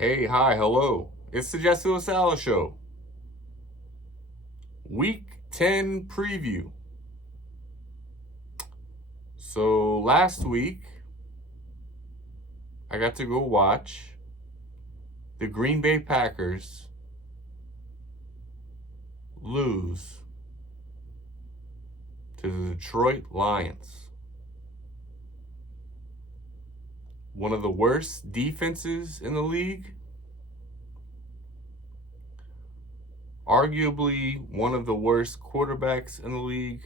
Hey, hi, hello. It's the LaSala show. Week 10 preview. So last week, I got to go watch the Green Bay Packers lose to the Detroit Lions. One of the worst defenses in the league. Arguably one of the worst quarterbacks in the league.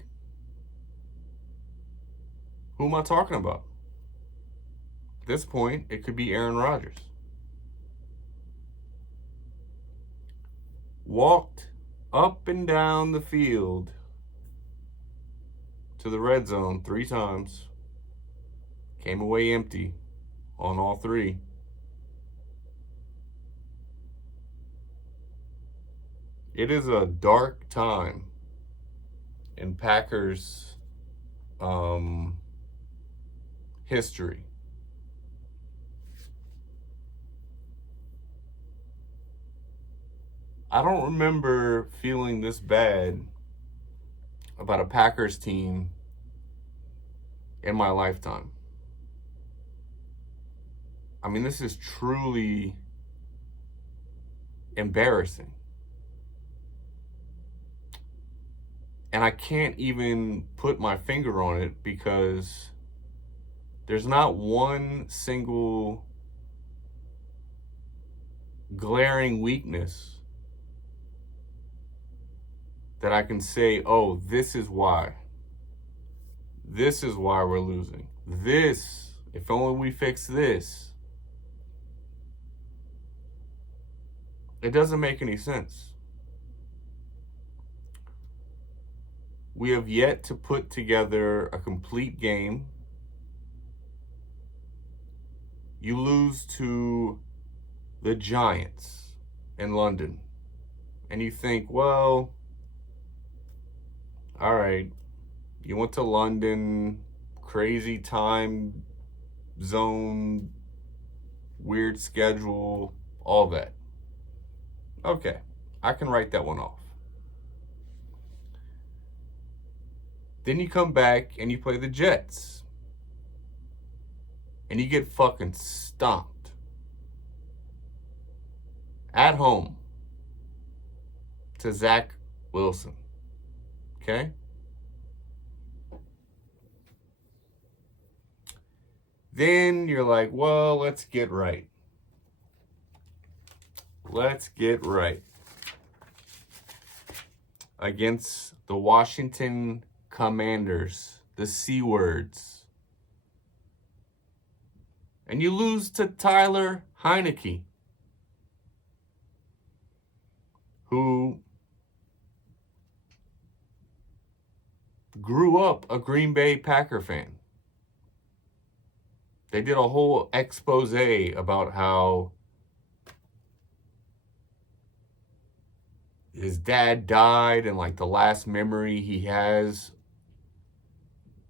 Who am I talking about? At this point, it could be Aaron Rodgers. Walked up and down the field to the red zone 3 times. Came away empty on all 3. It is a dark time in Packers history. I don't remember feeling this bad about a Packers team in my lifetime. I mean, this is truly embarrassing. And I can't even put my finger on it because there's not one single glaring weakness that I can say, oh, this is why. This is why we're losing. This, if only we fix this. It doesn't make any sense. We have yet to put together a complete game. You lose to the Giants in London. And you think, well, all right, you went to London, crazy time zone, weird schedule, all that. Okay, I can write that one off. Then you come back and you play the Jets. And you get fucking stomped. At home. To Zach Wilson. Okay? Then you're like, well, let's get right. Let's get right. Against the Washington Commanders, the C words. And you lose to Tyler Heineke, who grew up a Green Bay Packer fan. They did a whole expose about how his dad died and like the last memory he has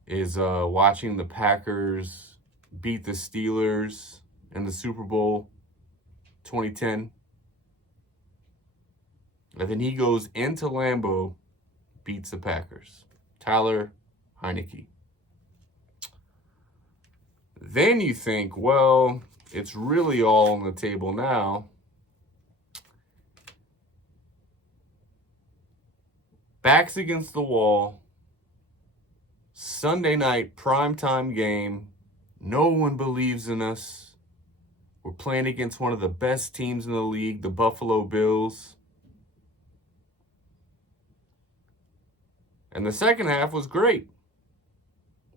is watching the Packers beat the Steelers in the Super Bowl 2010. And then he goes into Lambeau, beats the Packers. Tyler Heineke. Then you think, well, it's really all on the table now. Backs against the wall. Sunday night primetime game. No one believes in us. We're playing against one of the best teams in the league, the Buffalo Bills. And the second half was great.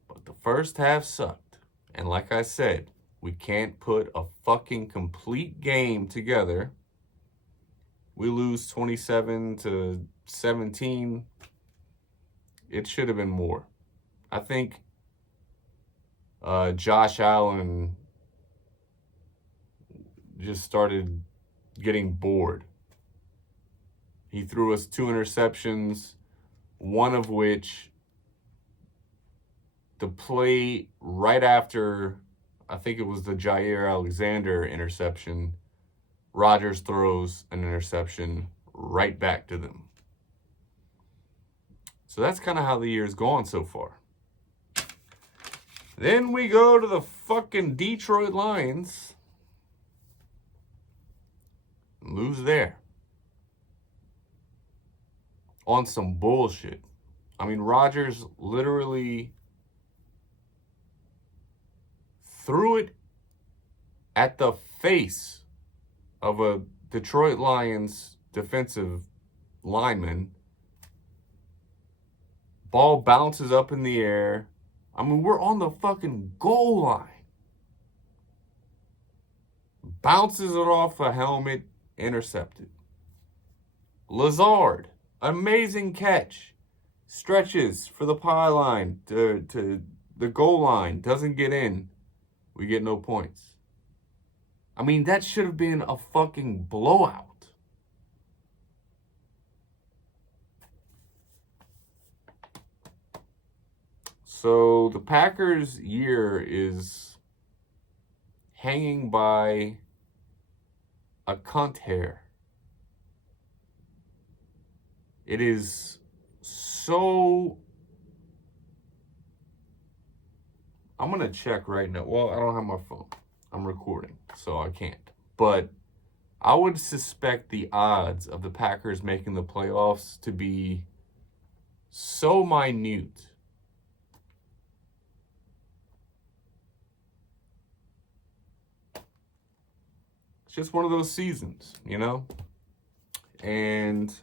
But the first half sucked. And like I said, we can't put a fucking complete game together. We lose 27-17. It should have been more. I think Josh Allen just started getting bored. He threw us 2 interceptions, one of which, the play right after, I think it was the Jair Alexander interception, Rodgers throws an interception right back to them. So that's kind of how the year's gone so far. Then we go to the fucking Detroit Lions. Lose there. On some bullshit. I mean, Rodgers literally threw it at the face of a Detroit Lions defensive lineman. Ball bounces up in the air. I mean, we're on the fucking goal line. Bounces it off a helmet, intercepted. Lazard, amazing catch. Stretches for the pylon to the goal line. Doesn't get in. We get no points. I mean, that should have been a fucking blowout. So the Packers' year is hanging by a cunt hair. It is so... I'm going to check right now. Well, I don't have my phone. I'm recording, so I can't. But I would suspect the odds of the Packers making the playoffs to be so minute. It's just one of those seasons, you know? And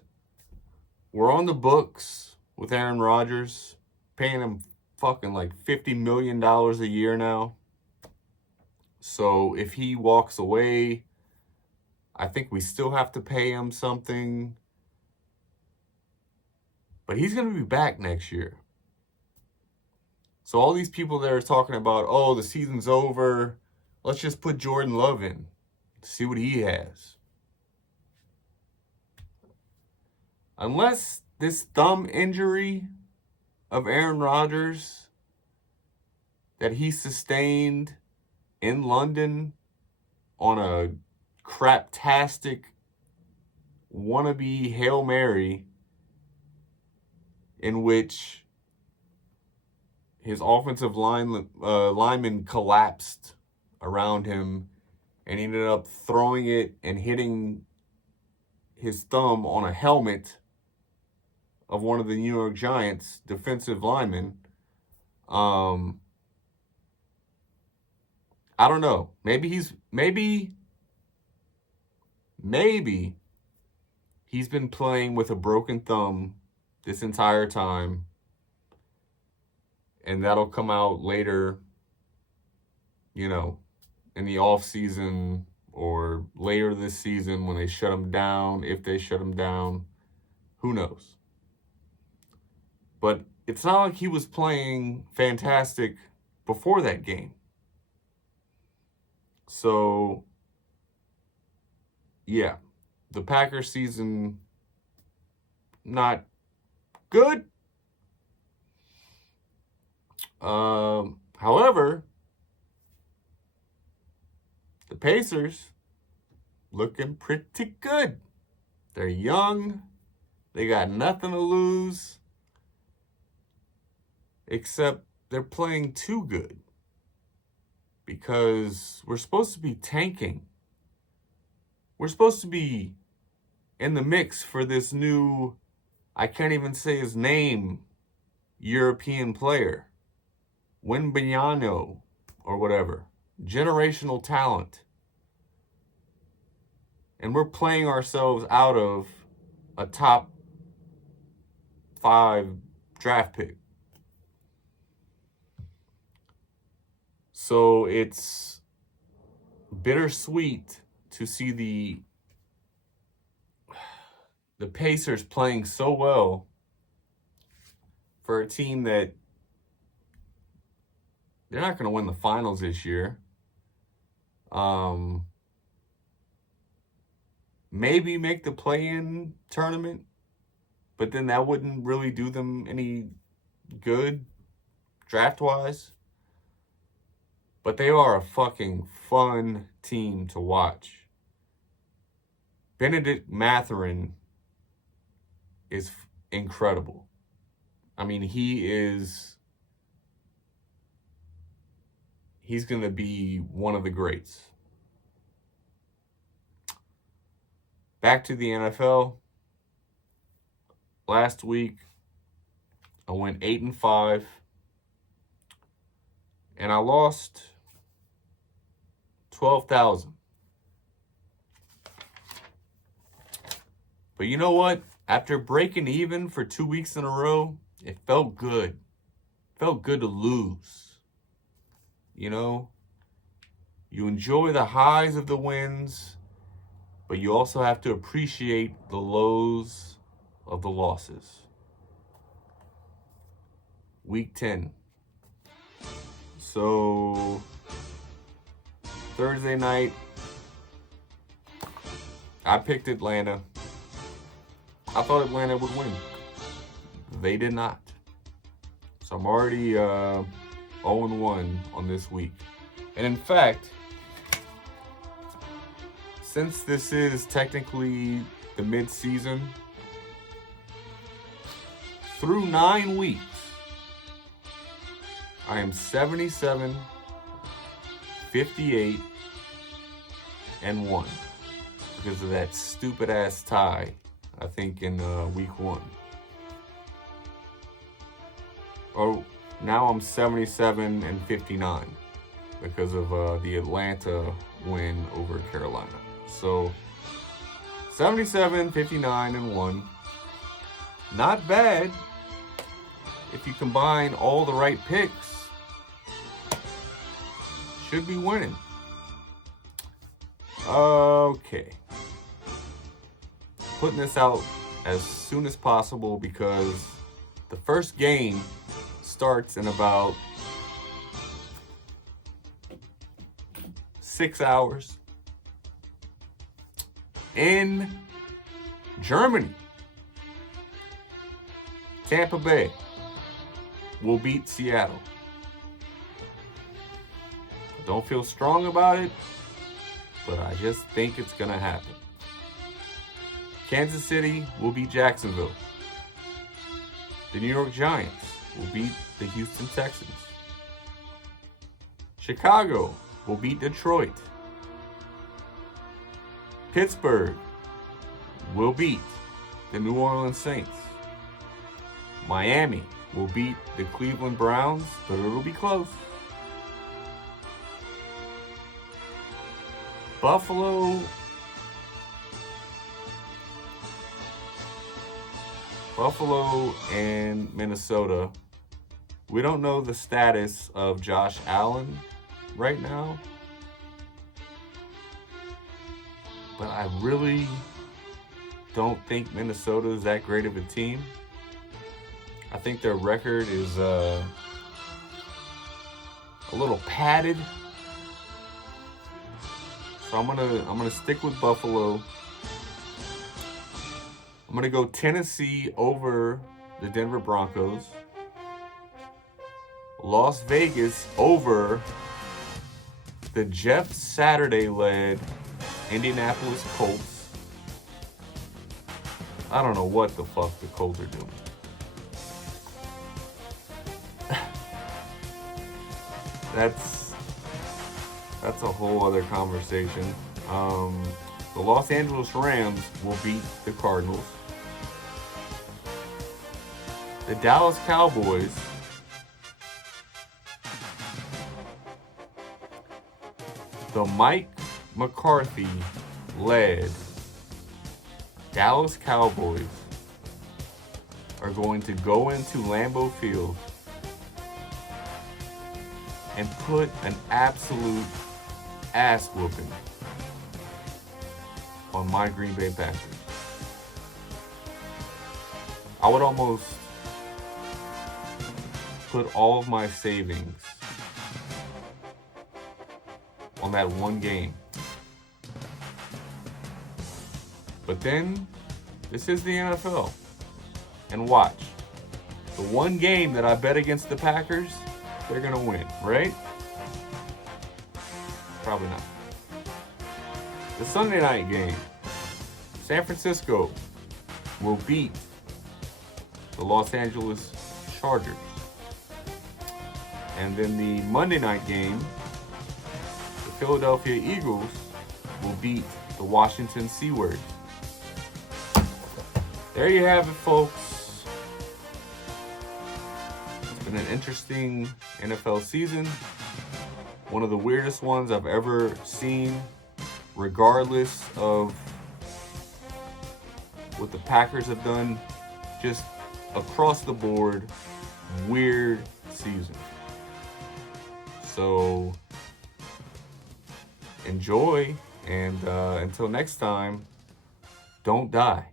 we're on the books with Aaron Rodgers, paying him fucking like $50 million a year now. So if he walks away, I think we still have to pay him something. But he's going to be back next year. So all these people that are talking about, oh, the season's over, let's just put Jordan Love in, see what he has. Unless this thumb injury of Aaron Rodgers that he sustained in London on a craptastic wannabe Hail Mary in which his offensive lineman collapsed around him and he ended up throwing it and hitting his thumb on a helmet of one of the New York Giants defensive linemen. I don't know. Maybe he's been playing with a broken thumb this entire time, and that'll come out later, you know, in the off season or later this season when they shut him down, if they shut him down. Who knows? But it's not like he was playing fantastic before that game. So, yeah, the Packers season, not good. However, the Pacers looking pretty good. They're young. They got nothing to lose. Except they're playing too good. Because we're supposed to be tanking. We're supposed to be in the mix for this new, I can't even say his name, European player. Wembanyama or whatever. Generational talent. And we're playing ourselves out of a top 5 draft pick. So it's bittersweet to see the Pacers playing so well for a team that they're not going to win the finals this year. Maybe make the play-in tournament, but then that wouldn't really do them any good draft-wise. But they are a fucking fun team to watch. Benedict Mathurin is incredible. I mean, he's going to be one of the greats. Back to the NFL. Last week, I went 8-5, and I lost 12,000. But you know what? After breaking even for 2 weeks in a row, it felt good. It felt good to lose. You know, you enjoy the highs of the wins, but you also have to appreciate the lows of the losses. Week 10. So, Thursday night, I picked Atlanta. I thought Atlanta would win. They did not. So I'm already 0-1 on this week. And in fact, since this is technically the mid-season, through 9 weeks, I am 77, 58, and 1 because of that stupid ass tie, I think, in week 1. Oh, now I'm 77 and 59 because of the Atlanta win over Carolina. So 77, 59, and 1. Not bad if you combine all the right picks. Should be winning. Okay. Putting this out as soon as possible because the first game starts in about 6 hours in Germany. Tampa Bay will beat Seattle. Don't feel strong about it, but I just think it's going to happen. Kansas City will beat Jacksonville. The New York Giants will beat the Houston Texans. Chicago will beat Detroit. Pittsburgh will beat the New Orleans Saints. Miami will beat the Cleveland Browns, but it'll be close. Buffalo and Minnesota. We don't know the status of Josh Allen right now, but I really don't think Minnesota is that great of a team. I think their record is a little padded. So I'm gonna stick with Buffalo. I'm gonna go Tennessee over the Denver Broncos. Las Vegas over the Jeff Saturday-led Indianapolis Colts. I don't know what the fuck the Colts are doing. That's a whole other conversation. The Los Angeles Rams will beat the Cardinals. The Dallas Cowboys the Mike McCarthy-led Dallas Cowboys are going to go into Lambeau Field and put an absolute ass whooping on my Green Bay Packers. I would almost put all of my savings on that one game. But then, this is the NFL. And watch. The one game that I bet against the Packers, they're going to win, right? Probably not. The Sunday night game, San Francisco will beat the Los Angeles Chargers. And then the Monday night game, the Philadelphia Eagles will beat the Washington Seawards. There you have it, folks. It's been an interesting NFL season. One of the weirdest ones I've ever seen, regardless of what the Packers have done. Just across the board, weird season. So enjoy, and until next time, don't die.